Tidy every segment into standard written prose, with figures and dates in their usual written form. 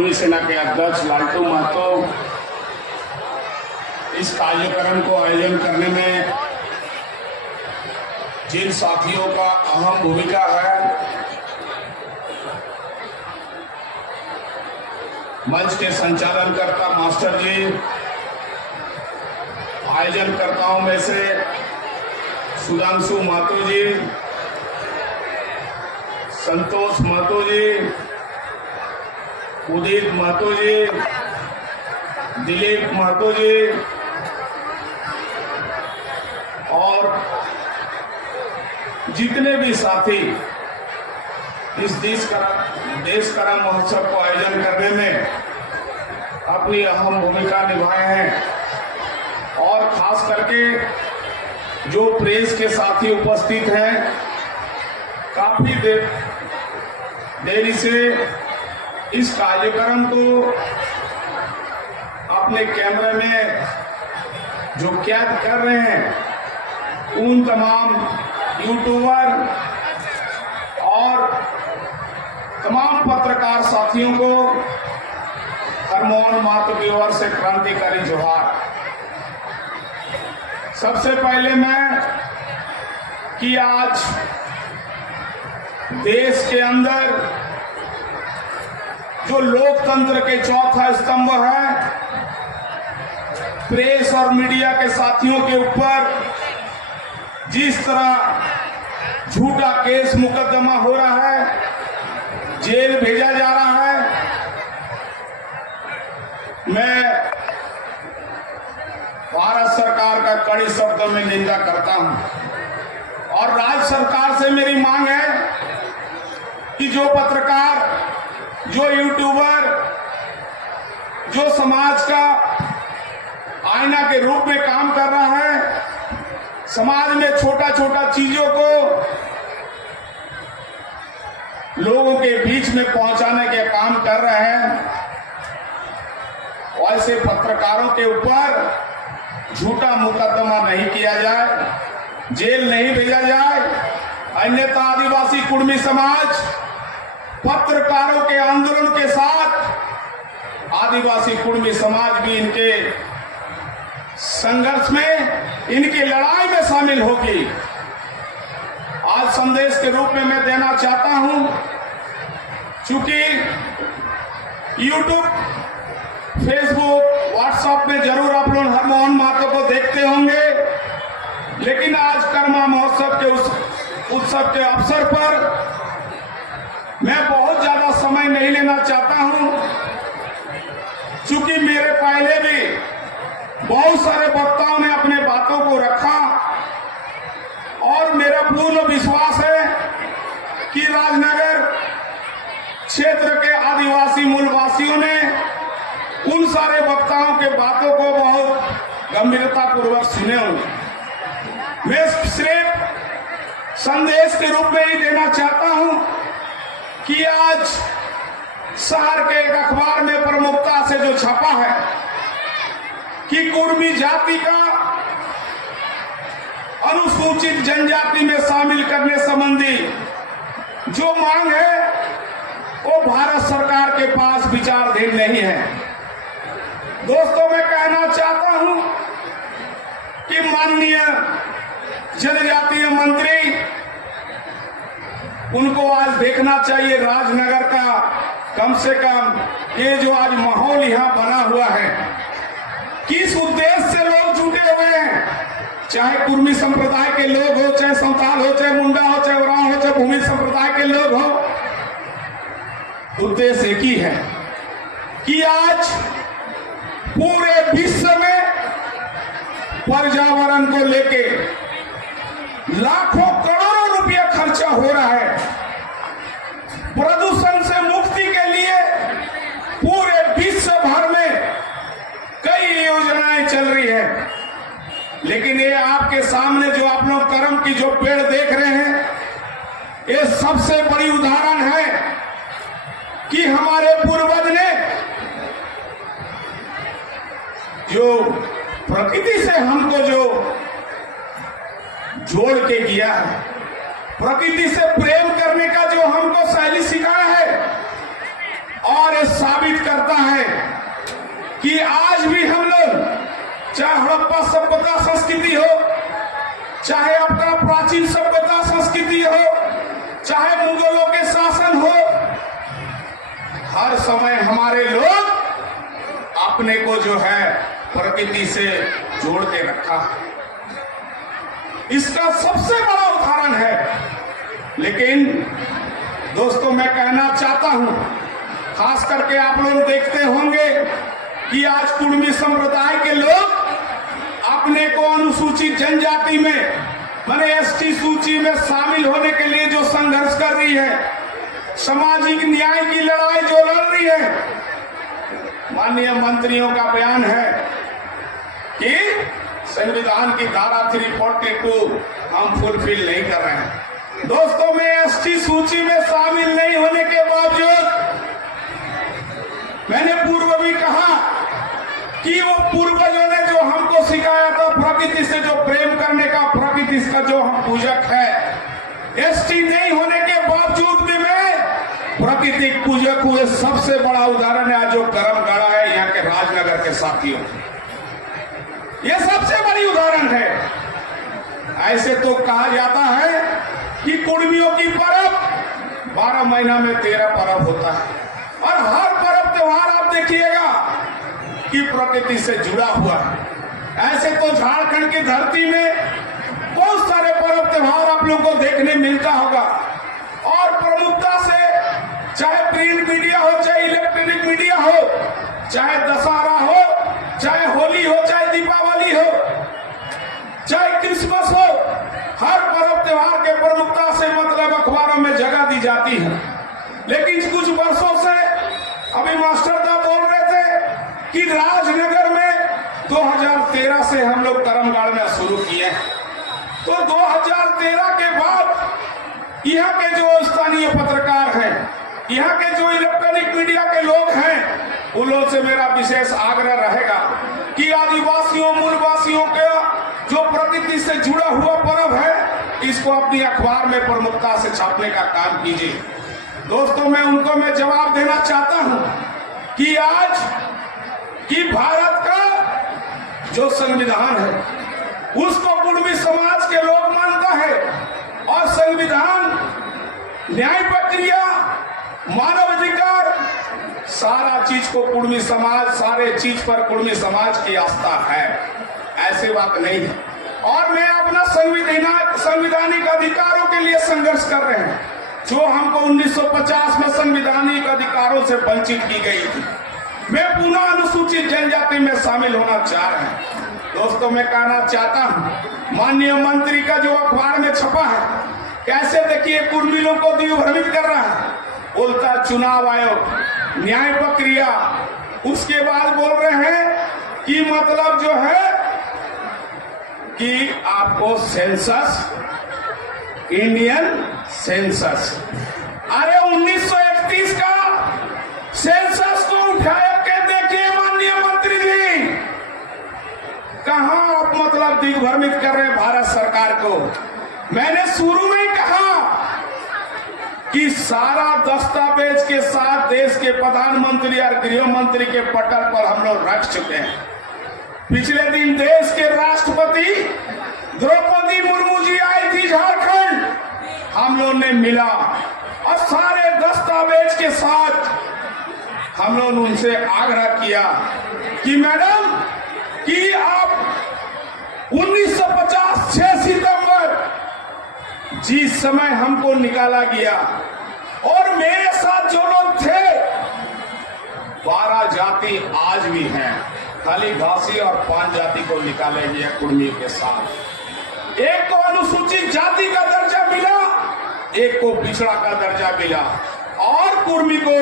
कुर्मी सेना के अध्यक्ष लालटू महतो इस कार्यक्रम को आयोजन करने में जिन साथियों का अहम भूमिका है, मंच के संचालनकर्ता मास्टर जी, आयोजनकर्ताओं में से सुधांशु महतो जी, संतोष महतो जी, उदित महतो जी, दिलीप महतो जी और जितने भी साथी इस देश कर्म महोत्सव को आयोजन करने में अपनी अहम भूमिका निभाए हैं और खास करके जो प्रेस के साथी उपस्थित हैं, काफी देरी से इस कार्यक्रम को अपने कैमरे में जो कैद कर रहे हैं, उन तमाम यूट्यूबर और तमाम पत्रकार साथियों को हरमोहन महतो की ओर से क्रांतिकारी जोहार। सबसे पहले मैं कि आज देश के अंदर जो लोकतंत्र के चौथा स्तंभ है, प्रेस और मीडिया के साथियों के ऊपर जिस तरह झूठा केस मुकदमा हो रहा है, जेल भेजा जा रहा है, मैं भारत सरकार का कड़े शब्दों में निंदा करता हूं और राज्य सरकार से मेरी मांग है कि जो पत्रकार, जो यूट्यूबर, जो समाज का आईना के रूप में काम कर रहा है, समाज में छोटा छोटा चीजों को लोगों के बीच में पहुंचाने के काम कर रहे हैं, ऐसे पत्रकारों के ऊपर झूठा मुकदमा नहीं किया जाए, जेल नहीं भेजा जाए। अन्यथा आदिवासी कुर्मी समाज पत्रकारों के आंदोलन के साथ आदिवासी कुर्मी समाज भी इनके संघर्ष में, इनकी लड़ाई में शामिल होगी। आज संदेश के रूप में मैं देना चाहता हूं, चूंकि यूट्यूब, फेसबुक, व्हाट्सएप में जरूर आप लोग हरमोहन महतो को देखते होंगे, लेकिन आज कर्मा महोत्सव के उस उत्सव के अवसर पर मैं बहुत ज्यादा समय नहीं लेना चाहता हूं, चूंकि मेरे पहले भी बहुत सारे वक्ताओं ने अपने बातों को रखा और मेरा पूर्ण विश्वास है कि राजनगर क्षेत्र के आदिवासी मूलवासियों ने उन सारे वक्ताओं के बातों को बहुत गंभीरता पूर्वक सुने होंगे। मैं सिर्फ संदेश के रूप में ही देना चाहता हूं कि आज शहर के एक अखबार में प्रमुखता से जो छपा है कि कुर्मी जाति का अनुसूचित जनजाति में शामिल करने संबंधी जो मांग है, वो भारत सरकार के पास विचाराधीन नहीं है। दोस्तों, मैं कहना चाहता हूं कि माननीय जनजातीय मंत्री, उनको आज देखना चाहिए राजनगर का कम से कम ये जो आज माहौल यहाँ बना हुआ है, किस उद्देश्य से लोग जुटे हुए हैं, चाहे कुर्मी संप्रदाय के लोग हो, चाहे संताल हो, चाहे मुंडा हो, चाहे उरांव हो, चाहे भूमि संप्रदाय के लोग हो, उद्देश्य एक ही है कि आज पूरे विश्व में पर्यावरण को लेके लाखों करोड़ों रुपया खर्चा हो रहा है। प्रदूषण से मुक्ति के लिए पूरे विश्व भर में कई योजनाएं चल रही है, लेकिन ये आपके सामने जो आप लोग कर्म की जो पेड़ देख रहे हैं, ये सबसे बड़ी उदाहरण है कि हमारे पूर्वज ने जो प्रकृति से हमको जो जोड़ के किया है, प्रकृति से प्रेम करने का जो हमको शैली सिखाया है, और और ये साबित करता है कि आज भी हम लोग, चाहे हड़प्पा सभ्यता संस्कृति हो, चाहे अपना प्राचीन सभ्यता संस्कृति हो, चाहे मुगलों के शासन हो, हर समय हमारे लोग अपने को जो है प्रकृति से जोड़ के रखा है। इसका सबसे बड़ा उदाहरण है। लेकिन दोस्तों, मैं कहना चाहता हूं, खास करके आप लोग देखते होंगे कि आज कुर्मी संप्रदाय के लोग अपने को अनुसूचित जनजाति में, माने एसटी सूची में शामिल होने के लिए जो संघर्ष कर रही है, सामाजिक न्याय की लड़ाई जो लड़ रही है, माननीय मंत्रियों का बयान है कि संविधान की धारा 342 हम फुलफिल नहीं कर रहे हैं। दोस्तों, मैं एसटी सूची में शामिल नहीं होने के बावजूद, मैंने पूर्व भी कहा कि वो पूर्वजों ने जो हमको सिखाया था प्रकृति से जो प्रेम करने का, प्रकृति का जो हम पूजक है, एसटी नहीं होने के बावजूद भी मैं प्राकृतिक पूजक हुए। सबसे बड़ा उदाहरण है जो करम गढ़ा है यहाँ के राजनगर के साथियों, ये सबसे बड़ी उदाहरण है। ऐसे तो कहा जाता है कि कुर्मियों की पर्व 12 महीना में 13 पर्व होता है, और हर पर्व त्योहार आप देखिएगा कि प्रकृति से जुड़ा हुआ है। ऐसे तो झारखंड की धरती में बहुत सारे पर्व त्योहार आप लोगों को देखने मिलता होगा, और प्रमुखता से चाहे प्रिंट मीडिया हो, चाहे इलेक्ट्रॉनिक मीडिया हो, चाहे दशहरा हो, चाहे होली हो, चाहे दीपावली हो, चाहे क्रिसमस हो, हर पर्व त्योहार के प्रमुखता से मतलब अखबारों में जगह दी जाती है। लेकिन कुछ वर्षों से, अभी मास्टर साहब बोल रहे थे कि राजनगर में 2013 से हम लोग करम गाड़ना शुरू किए, तो 2013 के बाद यहाँ के जो स्थानीय पत्रकार हैं, यहाँ के जो इलेक्ट्रॉनिक मीडिया के लोग हैं, उन लोगों से मेरा विशेष आग्रह रहेगा कि आदिवासियों, मूलवासियों का जो प्रकृति से जुड़ा हुआ पर्व है, इसको अपनी अखबार में प्रमुखता से छापने का काम कीजिए। दोस्तों, मैं जवाब देना चाहता हूं कि आज की भारत का जो संविधान है उसको कुर्मी समाज के लोग मानता है, और संविधान, न्याय प्रक्रिया, मानव अधिकार, सारा चीज को कुर्मी समाज, सारे चीज पर कुर्मी समाज की आस्था है। ऐसी बात नहीं है। और मैं अपना संवैधानिक अधिकारों के लिए संघर्ष कर रहे हैं, जो हमको 1950 में संवैधानिक अधिकारों से वंचित की गई थी। मैं पुनः अनुसूचित जनजाति में शामिल होना चाह रहे हैं। दोस्तों, मैं कहना चाहता हूं, माननीय मंत्री का जो अखबार में छपा है, कैसे देखिए कुर्मी लोग को दिग्भ्रमित कर रहा है। बोलता चुनाव आयोग, न्याय प्रक्रिया, उसके बाद बोल रहे हैं कि मतलब जो है कि आपको सेंसस, इंडियन सेंसस, अरे 1931 का सेंसस को उठाया के देखिए माननीय मंत्री जी, कहां आप मतलब दिग्भ्रमित कर रहे हैं भारत सरकार को। मैंने शुरू में ही कहा कि सारा दस्तावेज के साथ देश के प्रधानमंत्री और गृह मंत्री के पटल पर हम लोग रख चुके हैं। पिछले दिन देश के राष्ट्रपति द्रौपदी मुर्मू जी आई थी झारखंड, हम लोग ने मिला और सारे दस्तावेज के साथ हम लोग उनसे आग्रह किया कि मैडम कि आप 1950 6 सितंबर जिस समय हमको निकाला गया, और मेरे साथ जो लोग थे 12 जाति आज भी हैं, खाली घासी और 5 जाति को निकाले गया कुर्मी के साथ। एक को अनुसूचित जाति का दर्जा मिला, एक को पिछड़ा का दर्जा मिला, और कुर्मी को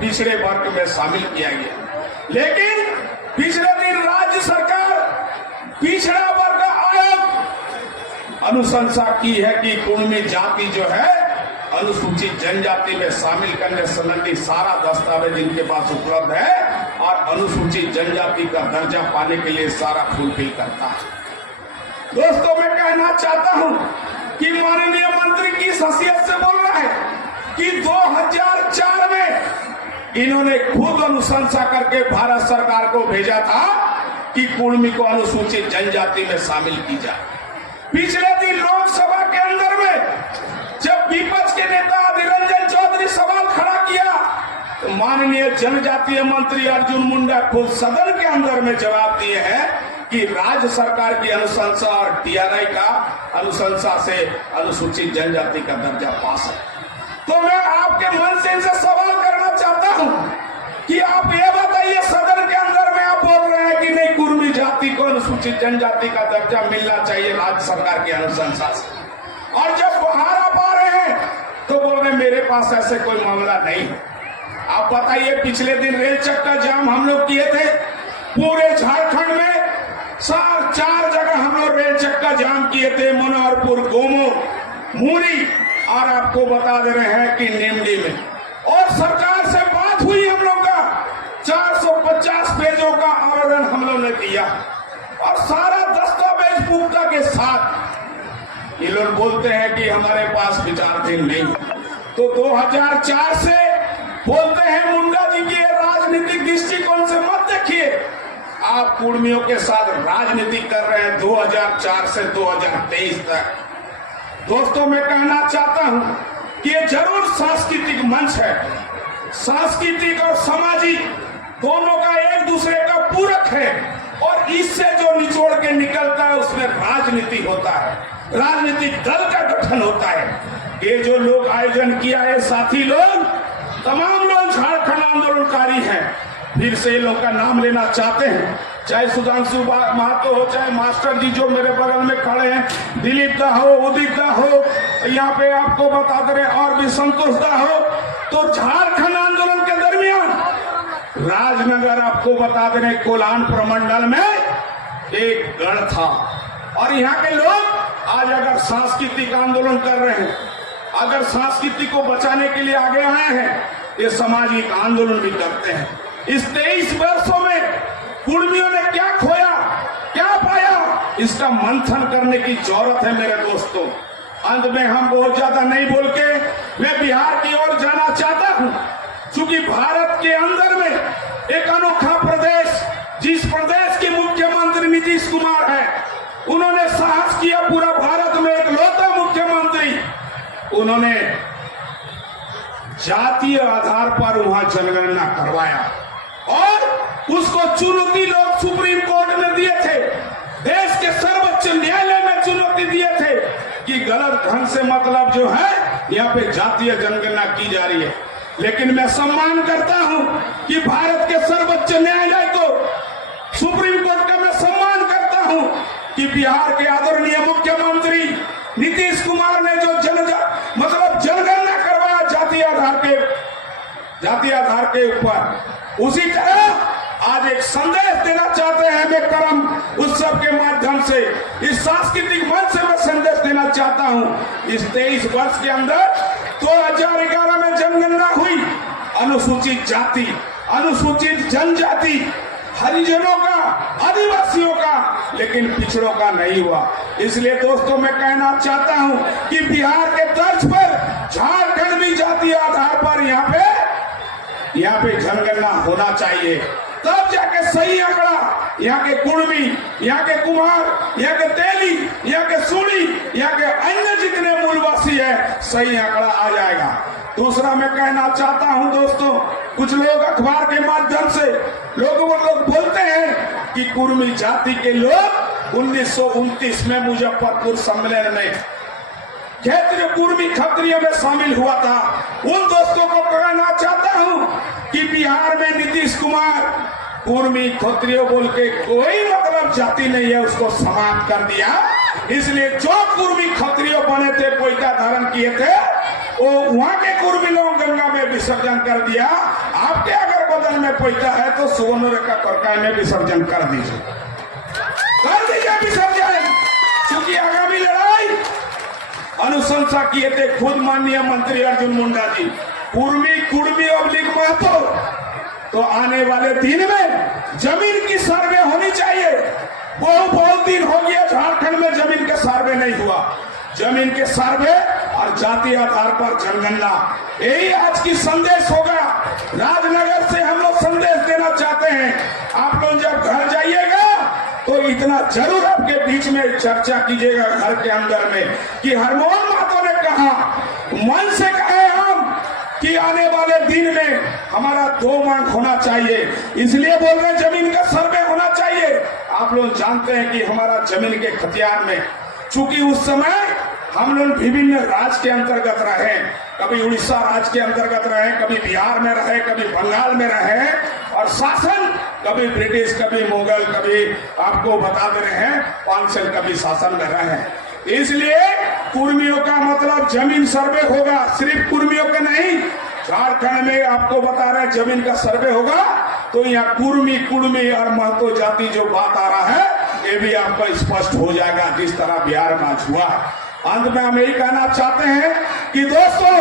पिछड़े वर्ग में शामिल किया गया। लेकिन पिछले दिन राज्य सरकार पिछड़ा वर्ग आयोग अनुशंसा की है कि कुर्मी जाति जो है अनुसूचित जनजाति में शामिल करने संबंधी सारा दस्तावेज इनके पास उपलब्ध है, और अनुसूचित जनजाति का दर्जा पाने के लिए सारा फुलफिल करता है। दोस्तों, मैं कहना चाहता हूं कि माननीय मंत्री की हैसियत से बोल रहा है कि 2004 में इन्होंने खुद अनुशंसा करके भारत सरकार को भेजा था कि कुर्मी को अनुसूचित जनजाति में शामिल की जाए। पिछले दिन लोकसभा के अंदर में जब विपक्ष के नेता अधीर रंजन चौधरी सवाल खड़ा किया तो माननीय जनजातीय मंत्री अर्जुन मुंडा खुद सदन के अंदर में जवाब दिए हैं कि राज्य सरकार की अनुशंसा और टीआरआई का अनुशंसा से अनुसूचित जनजाति का दर्जा पास है। तो मैं आपके मन से इनसे सवाल करना चाहता हूं कि आप ये बताइए, सदन के अंदर में आप बोल रहे हैं कि नहीं, कुर्मी जाति को अनुसूचित जनजाति का दर्जा मिलना चाहिए राज्य सरकार की अनुशंसा से, और जब बाहर आप आ रहे हैं तो बोल रहे मेरे पास ऐसे कोई मामला नहीं है। आप बताइए, पिछले दिन रेल चक्का जाम हम लोग किए थे पूरे झारखंड में, 4 जगह हम लोग रेल चक्का जाम किए थे, मनोहरपुर, गोमो, मुरी, और आपको बता दे रहे हैं कि निमडी में। और सरकार से बात हुई हम लोग का, 450 पेजों का आवेदन हम लोग ने दिया और सारा दस्तावेज पुख्ता के साथ। ये लोग बोलते हैं कि हमारे पास विचाराधीन नहीं, तो 2004 से बोलते हैं मुंडा जी की राजनीतिक दृष्टिकोण से मत देखिए, आप कुर्मियों के साथ राजनीति कर रहे हैं 2004 से 2023 तक। दोस्तों, मैं कहना चाहता हूं कि ये जरूर सांस्कृतिक मंच है, सांस्कृतिक और सामाजिक दोनों का एक दूसरे का पूरक है, और इससे जो निचोड़ के निकलता है उसमें राजनीति होता है, राजनीतिक दल का गठन होता है। ये जो लोग आयोजन किया है, साथी लोग, तमाम लोग झारखंड आंदोलनकारी हैं। फिर से ये लोग का नाम लेना चाहते हैं, चाहे सुधांशु महतो हो, चाहे मास्टर जी जो मेरे बगल में खड़े हैं, दिलीप दा हो, उदित दा हो, यहाँ पे आपको बता दे रहे और भी संतोष दा हो। तो झारखंड आंदोलन के दरमियान राजनगर आपको बता दे रहे कोलान प्रमंडल में एक गढ़ था, और यहाँ के लोग आज अगर सांस्कृतिक आंदोलन कर रहे हैं, अगर संस्कृति को बचाने के लिए आगे आए हैं, ये सामाजिक आंदोलन भी करते हैं। इस 23 वर्षों में कुर्मियों ने क्या खोया, क्या पाया, इसका मंथन करने की जरूरत है मेरे दोस्तों। अंत में हम बहुत ज्यादा नहीं बोल के मैं बिहार की ओर जाना चाहता हूं, क्योंकि भारत के अंदर में एक अनोखा प्रदेश, जिस प्रदेश के मुख्यमंत्री नीतीश कुमार है, उन्होंने साहस किया, पूरा भारत में एक लौता मुख्यमंत्री, उन्होंने जातीय आधार पर वहां जनगणना करवाया, और उसको चुनौती लोग सुप्रीम कोर्ट में दिए थे, देश के सर्वोच्च न्यायालय में चुनौती दिए थे कि गलत ढंग से मतलब जो है यहाँ पे जातीय जनगणना की जा रही है। लेकिन मैं सम्मान करता हूं कि भारत के सर्वोच्च न्यायालय को, सुप्रीम कोर्ट का मैं सम्मान करता हूं कि बिहार के आदरणीय मुख्यमंत्री नीतीश कुमार ने जो जनगणना करवाया जातीय आधार के ऊपर, उसी तरह आज एक संदेश देना चाहते हैं मैं करम उत्सव के माध्यम से, इस सांस्कृतिक मंच से मैं संदेश देना चाहता हूं। इस 23 वर्ष के अंदर 2011 में जनगणना हुई, अनुसूचित जाति, अनुसूचित जनजाति, हरिजनों का, आदिवासियों का, लेकिन पिछड़ों का नहीं हुआ। इसलिए दोस्तों मैं कहना चाहता हूं कि बिहार के तर्ज पर झारखंड भी जातीय आधार पर यहाँ पे जनगणना होना चाहिए, तब जाके सही आंकड़ा यहाँ के कुर्मी, यहाँ के कुमार, यहाँ के तेली, यहाँ के सूड़ी, यहाँ के अन्य जितने मूलवासी है, सही आंकड़ा आ जाएगा। दूसरा मैं कहना चाहता हूं दोस्तों, कुछ लोग अखबार के माध्यम से लोग बोलते हैं कि कुर्मी जाति के लोग 1929 में मुजफ्फरपुर सम्मेलन में क्षेत्रीय कुर्मी खत्रियों में शामिल हुआ था। उन दोस्तों को कहना चाहता हूं कि बिहार में नीतीश कुमार कुर्मी खत्रियों बोल के कोई मतलब जाति नहीं है, उसको समाप्त कर दिया। इसलिए जो कुर्मी खत्रियों बने थे, पोइता धारण किए थे, वो वहां के कुर्मी लोग गंगा में विसर्जन कर दिया। आपके अगर बदन में पोइता है तो सुवर्णरेखा करकाय में विसर्जन कर दीजिए विसर्जन, क्योंकि आगामी लड़ाई अनुशंसा किए थे खुद माननीय मंत्री अर्जुन मुंडा जी, कुर्मी अब्लिक महतो। तो आने वाले दिन में जमीन की सर्वे होनी चाहिए। बहुत दिन हो गया झारखंड में जमीन का सर्वे नहीं हुआ। जमीन के सर्वे और जाति आधार पर जनगणना। यही आज की संदेश होगा। राजनगर से हम लोग संदेश देना चाहते हैं, आप लोग जब घर जाइएगा तो इतना जरूर आपके बीच में चर्चा कीजिएगा घर के अंदर में कि हरमोहन महतो ने कहा, मन से कहे हम कि आने वाले दिन में हमारा 2 मांग होना चाहिए, इसलिए बोल रहे हैं जमीन का सर्वे होना चाहिए। आप लोग जानते हैं कि हमारा जमीन के खतियान में, चूंकि उस समय हम लोग विभिन्न राज्य के अंतर्गत रहे, कभी उड़ीसा राज्य के अंतर्गत रहे, कभी बिहार में रहे, कभी बंगाल में रहे, और शासन कभी ब्रिटिश, कभी मुगल, कभी आपको बता दे रहे हैं पांचल, कभी शासन में रहे। इसलिए कुर्मियों का मतलब जमीन सर्वे होगा, सिर्फ कुर्मियों का नहीं। झारखंड में आपको बता रहे हैं जमीन का सर्वे होगा, तो यहाँ कुर्मी, कुर्मी और महतो जाति जो बात आ रहा है ये भी आपको स्पष्ट हो जाएगा, जिस तरह बिहार में आज हुआ। अंत में हम यही कहना चाहते हैं कि दोस्तों,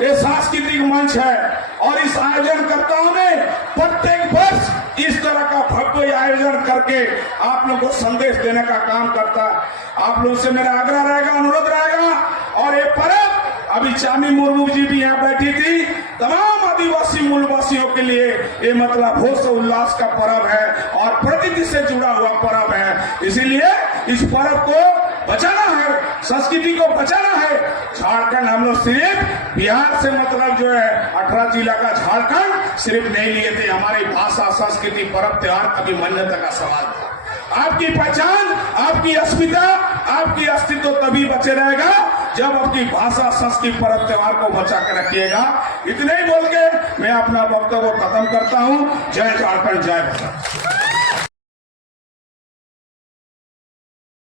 ये सांस्कृतिक मंच है और इस आयोजनकर्ताओं ने प्रत्येक वर्ष इस तरह का भव्य आयोजन करके आप लोगों को संदेश देने का काम करता है। आप लोगों से मेरा आग्रह रहेगा, अनुरोध रहेगा। और ये पर्व अभी चामी मुर्मू जी भी यहाँ बैठी थी, तमाम आदिवासी मूलवासियों के लिए ये मतलब होश उल्लास का पर्व है और प्रकृति से जुड़ा हुआ पर्व है। इसीलिए इस पर्व को बचाना है, संस्कृति को बचाना है। झारखंड हम लोग सिर्फ बिहार से मतलब जो है 18 जिला का झारखंड सिर्फ नहीं लिए थे। हमारी भाषा, संस्कृति, पर्व त्योहार कभी मान्यता का सवाल था। आपकी पहचान, आपकी अस्मिता, आपकी अस्तित्व तभी बचे रहेगा जब आपकी भाषा, संस्कृति, पर्व त्योहार को बचा कर रखिएगा। इतने ही बोल के मैं अपना वक्तव्य खत्म करता हूँ। जय झारखंड, जय भारत।